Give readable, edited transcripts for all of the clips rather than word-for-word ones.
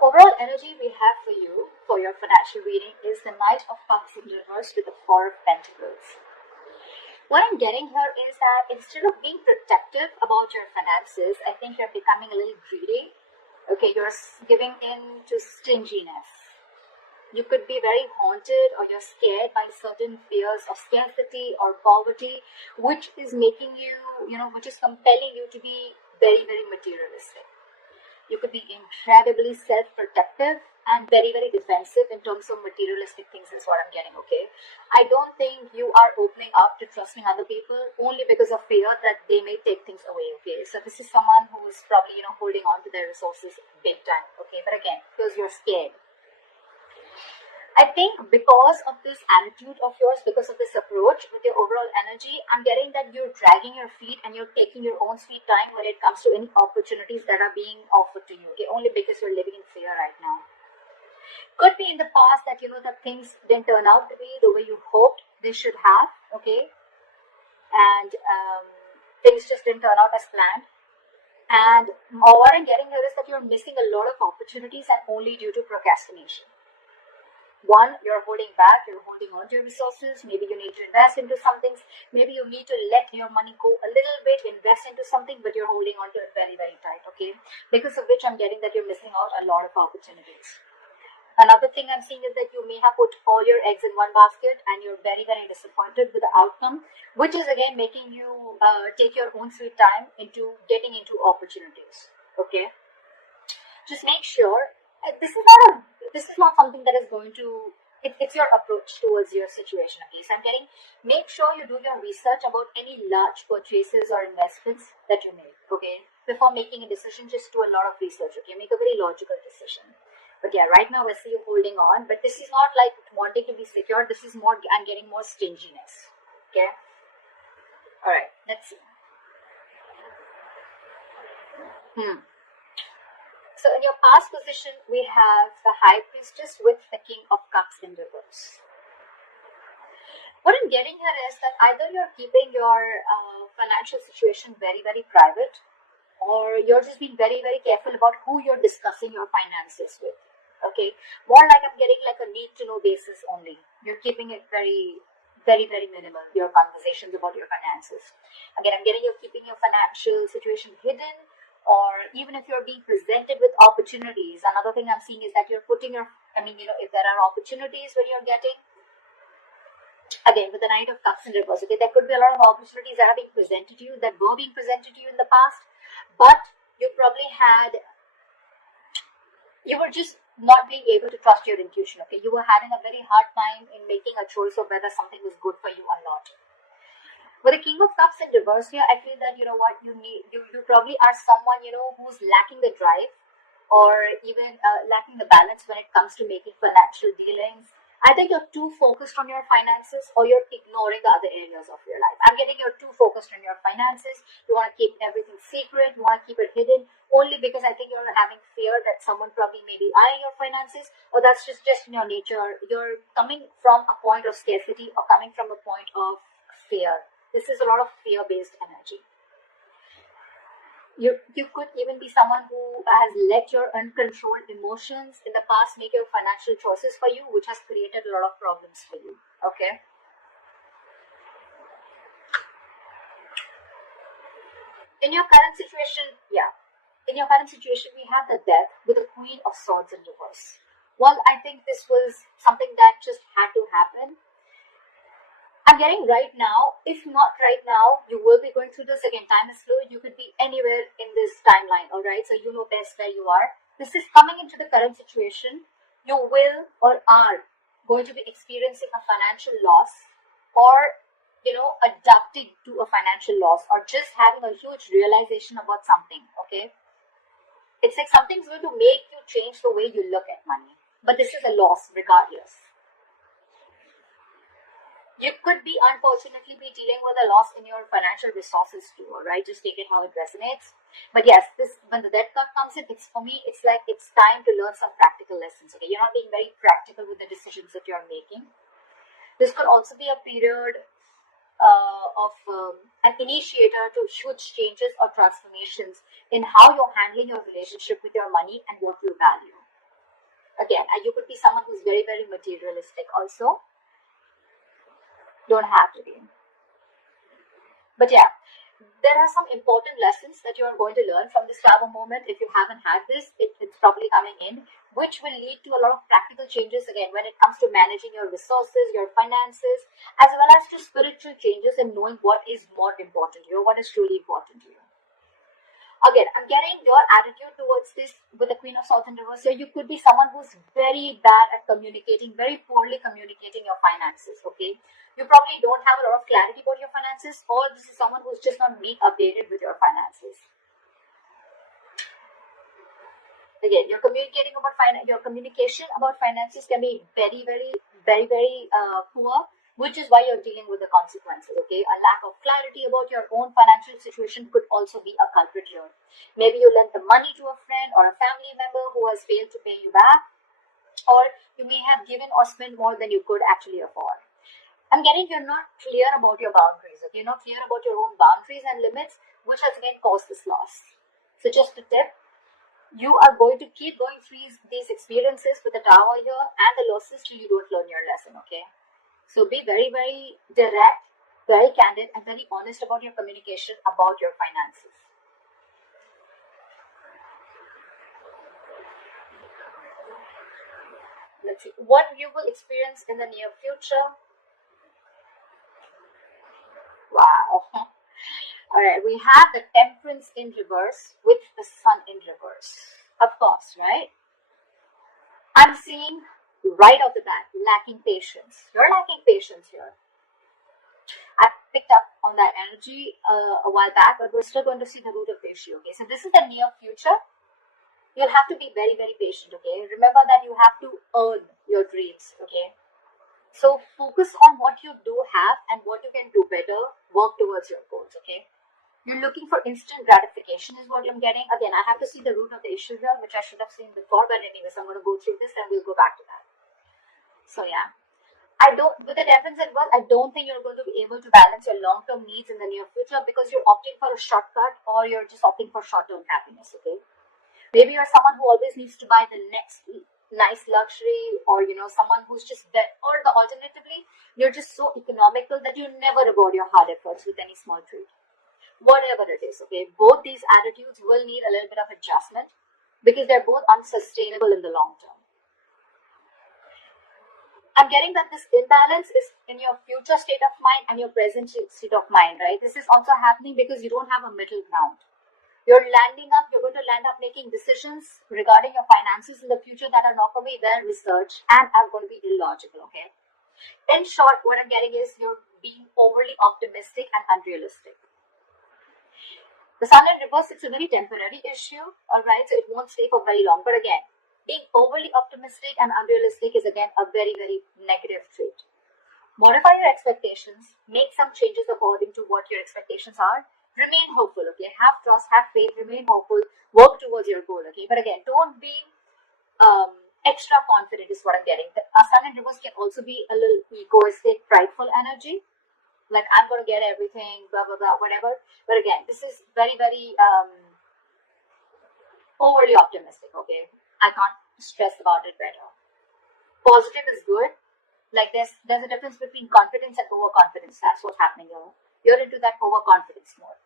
overall energy we have for you for your financial reading is the Knight of Cups in reverse with the Four of Pentacles. What I'm getting here is that instead of being protective about your finances, I think you're becoming a little greedy. Okay, you're giving in to stinginess. You could be very haunted or you're scared by certain fears of scarcity or poverty, which is making you, which is compelling you to be very, very materialistic. You could be incredibly self-protective and very, very defensive in terms of materialistic things is what I'm getting, okay? I don't think you are opening up to trusting other people only because of fear that they may take things away, okay? So this is someone who is probably, holding on to their resources big time, okay? But again, because you're scared. I think because of this attitude of yours, because of this approach with your overall energy, I'm getting that you're dragging your feet and you're taking your own sweet time when it comes to any opportunities that are being offered to you, okay? Only because you're living in fear right now. Could be in the past that, that things didn't turn out to be the way you hoped they should have, okay? And things just didn't turn out as planned. And what I'm getting here is that you're missing a lot of opportunities and only due to procrastination. One, you're holding back, you're holding on to your resources. Maybe you need to invest into some things. Maybe you need to let your money go a little bit, invest into something, but you're holding on to it very, very tight, okay? Because of which I'm getting that you're missing out a lot of opportunities. Another thing I'm seeing is that you may have put all your eggs in one basket and you're very, very disappointed with the outcome, which is again making you take your own sweet time into getting into opportunities, okay? Just make sure this is not something that is going to, it's your approach towards your situation, okay? So I'm getting, make sure you do your research about any large purchases or investments that you make, okay? Before making a decision, just do a lot of research, okay? Make a very logical decision. But yeah, right now I see you holding on, but this is not like wanting to be secure. This is more, I'm getting more stinginess, okay? All right, let's see. So in your past position, we have the High Priestess with the King of Cups in reverse. What I'm getting here is that either you're keeping your financial situation very, very private, or you're just being very, very careful about who you're discussing your finances with. Okay, more like I'm getting like a need to know basis only. You're keeping it very, very, very minimal, your conversations about your finances. Again, I'm getting you're keeping your financial situation hidden, or even if you're being presented with opportunities. Another thing I'm seeing is that you're putting your, if there are opportunities when you're getting, again, with the Knight of Cups in reverse, okay, there could be a lot of opportunities that are being presented to you, that were being presented to you in the past, but you probably you were just not being able to trust your intuition, okay? You were having a very hard time in making a choice of whether something was good for you or not. With the King of Cups in reverse here, I feel that, you probably are someone, who's lacking the drive or even lacking the balance when it comes to making financial dealings. Either you're too focused on your finances or you're ignoring the other areas of your life. I'm getting you're too focused on your finances. You want to keep everything secret. You want to keep it hidden only because I think you're having fear that someone probably may be eyeing your finances, or that's just in your nature. You're coming from a point of scarcity or coming from a point of fear. This is a lot of fear-based energy. You could even be someone who has let your uncontrolled emotions in the past make your financial choices for you, which has created a lot of problems for you. Okay. In your current situation, we have the Death with the Queen of Swords in reverse. Well, I think this was something that just had to happen. I'm getting right now, if not right now, you will be going through this again. Time is fluid. You could be anywhere in this timeline, all right? So you know best where you are. This is coming into the current situation. You will or are going to be experiencing a financial loss, or, adapting to a financial loss, or just having a huge realization about something, okay? It's like something's going to make you change the way you look at money. But this is a loss regardless. You could be, unfortunately, dealing with a loss in your financial resources too, all right? Just take it how it resonates. But yes, when the Death card comes in, for me, it's like it's time to learn some practical lessons, okay? You're not being very practical with the decisions that you're making. This could also be a period of an initiator to huge changes or transformations in how you're handling your relationship with your money and what you value. Again, you could be someone who's very, very materialistic also. Don't have to be. But yeah, there are some important lessons that you are going to learn from this travel moment. If you haven't had this, it's probably coming in, which will lead to a lot of practical changes again when it comes to managing your resources, your finances, as well as to spiritual changes and knowing what is more important to you, what is truly important to you. Again, I'm getting your attitude towards this with the Queen of Swords in reverse here. You could be someone who's very bad at communicating, very poorly communicating your finances, okay? You probably don't have a lot of clarity about your finances, or this is someone who's just not being updated with your finances. Again, your communication about finances can be very, very poor, which is why you're dealing with the consequences. Okay, a lack of clarity about your own financial situation could also be a culprit here. Maybe you lent the money to a friend or a family member who has failed to pay you back, or you may have given or spent more than you could actually afford. I'm getting you're not clear about your boundaries. Okay, you're not clear about your own boundaries and limits, which has again caused this loss. So just a tip, you are going to keep going through these experiences with the tower here and the losses till you don't learn your lesson, okay? So be very, very direct, very candid, and very honest about your communication about your finances. Let's see what you will experience in the near future. Wow. All right, we have the Temperance in reverse with the Sun in reverse. Of course, right? I'm seeing right off the bat, lacking patience. You're lacking patience here. I picked up on that energy a while back, but we're still going to see the root of the issue. Okay, so this is the near future. You'll have to be very, very patient. Okay, remember that you have to earn your dreams. Okay, so focus on what you do have and what you can do better. Work towards your goals. Okay, you're looking for instant gratification, is what I'm getting. Again, I have to see the root of the issue here, which I should have seen before. But anyways, I'm going to go through this and we'll go back to that. So yeah. I don't, with the Temperance at work, I don't think you're going to be able to balance your long-term needs in the near future because you're opting for a shortcut or you're just opting for short-term happiness, okay? Maybe you're someone who always needs to buy the next nice luxury, or someone who's just there, or the alternatively, you're just so economical that you never reward your hard efforts with any small treat. Whatever it is, okay? Both these attitudes will need a little bit of adjustment because they're both unsustainable in the long term. I'm getting that this imbalance is in your future state of mind and your present state of mind, right? This is also happening because you don't have a middle ground. You're going to land up making decisions regarding your finances in the future that are not going to be well researched and are going to be illogical, okay? In short, what I'm getting is you're being overly optimistic and unrealistic. The Sun in reverse, it's a very temporary issue, alright? So it won't stay for very long. But again, being overly optimistic and unrealistic is again a very, very negative trait. Modify your expectations, make some changes according to what your expectations are. Remain hopeful, okay? Have trust, have faith, remain hopeful, work towards your goal, okay? But again, don't be extra confident, is what I'm getting. The Sun in reverse can also be a little egoistic, prideful energy. Like, I'm going to get everything, blah, blah, blah, whatever. But again, this is very, very overly optimistic, okay? I can't stress about it better. Positive is good. Like there's a difference between confidence and overconfidence. That's what's happening here. You're into that overconfidence mode.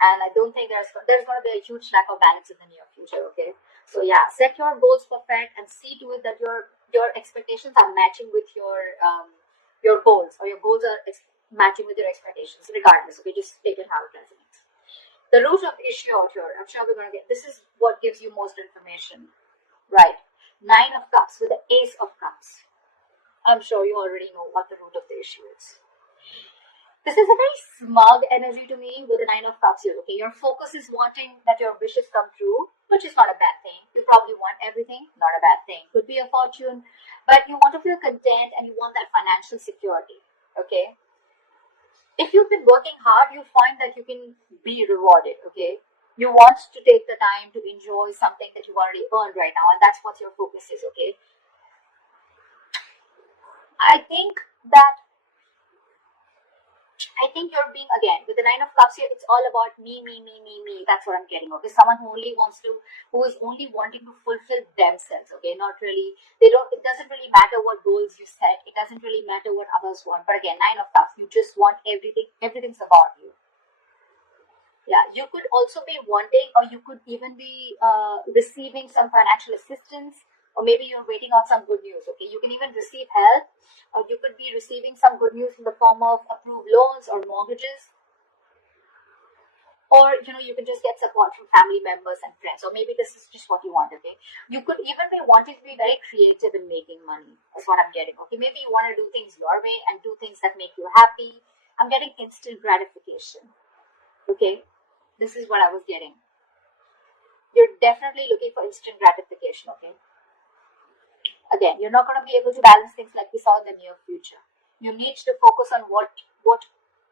And I don't think there's going to be a huge lack of balance in the near future, okay? So yeah, set your goals perfect and see to it that your expectations are matching with your goals, or your goals are matching with your expectations, regardless, okay? Just take it how it resonates. The root of the issue out here, I'm sure we're going to get, this is what gives you most information, right? 9 of Cups with the Ace of Cups. I'm sure you already know what the root of the issue is. This is a very smug energy to me with the 9 of Cups here, okay? Your focus is wanting that your wishes come true, which is not a bad thing. You probably want everything, not a bad thing. Could be a fortune, but you want to feel content and you want that financial security, okay? If you've been working hard, you find that you can be rewarded, okay? You want to take the time to enjoy something that you've already earned right now, and that's what your focus is, okay? I think that I think you're being, again, with the Nine of Cups here, it's all about me, me, me, me, me. That's what I'm getting. Okay, someone who only wants to, who is only wanting to fulfill themselves. Okay, not really, they don't, it doesn't really matter what goals you set. It doesn't really matter what others want. But again, Nine of Cups, you just want everything, everything's about you. Yeah, you could also be wanting, or you could even be receiving some financial assistance, or maybe you're waiting on some good news. Okay, you can even receive help, or you could be receiving some good news in the form of approved loans or mortgages, or you can just get support from family members and friends, or maybe this is just what you want. Okay, you could even be wanting to be very creative in making money. That's what I'm getting. Okay, maybe you want to do things your way and do things that make you happy. I'm getting instant gratification. Okay, this is what I was getting. You're definitely looking for instant gratification. Okay, again, you're not going to be able to balance things like we saw in the near future. You need to focus on what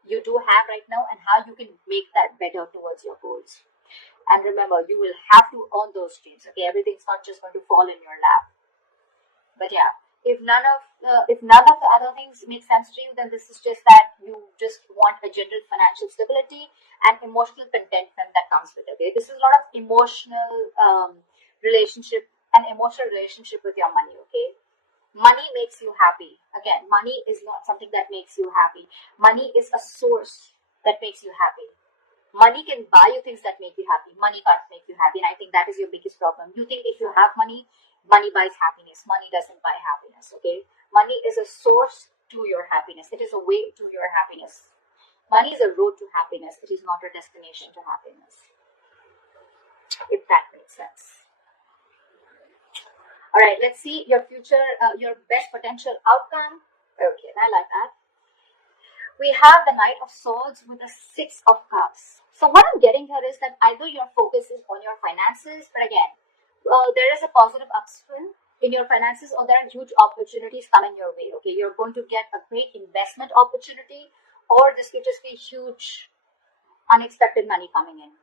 you do have right now and how you can make that better towards your goals. And remember, you will have to earn those dreams. Okay, everything's not just going to fall in your lap. But yeah, if none of the other things make sense to you, then this is just that you just want a general financial stability and emotional contentment that comes with it. Okay, this is a lot of emotional relationship and emotional relationship with your money. Okay, money makes you happy. Again, money is not something that makes you happy. Money is a source that makes you happy. Money can buy you things that make you happy. Money can't make you happy. And I think that is your biggest problem. You think if you have money, money buys happiness. Money doesn't buy happiness. Okay, money is a source to your happiness. It is a way to your happiness. Money is a road to happiness. It is not a destination to happiness, if that makes sense. All right, let's see your future, your best potential outcome. Okay, I like that. We have the Knight of Swords with the Six of Cups. So what I'm getting here is that either your focus is on your finances, but again, there is a positive upswing in your finances, or there are huge opportunities coming your way. Okay, you're going to get a great investment opportunity, or this could just be huge, unexpected money coming in.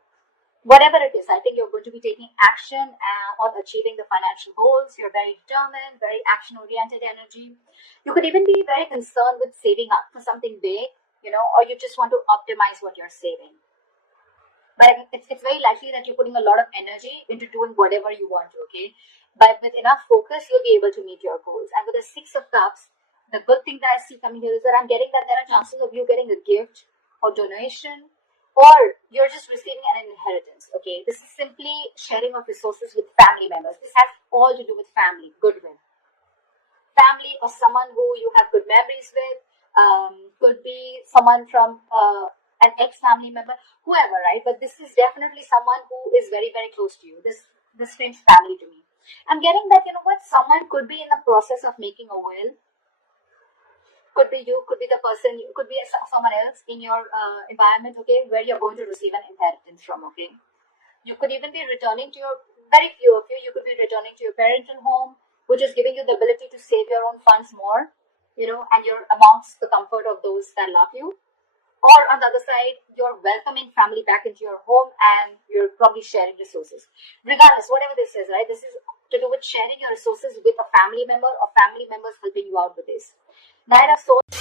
Whatever it is, I think you're going to be taking action on achieving the financial goals. You're very determined, very action-oriented energy. You could even be very concerned with saving up for something big, or you just want to optimize what you're saving. But it's very likely that you're putting a lot of energy into doing whatever you want to, okay? But with enough focus, you'll be able to meet your goals. And with the Six of Cups, the good thing that I see coming here is that I'm getting that there are chances of you getting a gift or donation, or you're just receiving an inheritance. Okay, this is simply sharing of resources with family members. This has all to do with family, goodwill. Family or someone who you have good memories with, could be someone from an ex-family member, whoever, right? But this is definitely someone who is very, very close to you. This screams family to me. I'm getting that, someone could be in the process of making a will. Could be you, could be the person, could be someone else in your environment, okay, where you're going to receive an inheritance from, okay. You could even be returning to your, very few of you, you could be returning to your parental home, which is giving you the ability to save your own funds more, and you're amongst the comfort of those that love you. Or on the other side, you're welcoming family back into your home and you're probably sharing resources. Regardless, whatever this is, right? This is to do with sharing your resources with a family member or family members helping you out with this. Knight of Swords.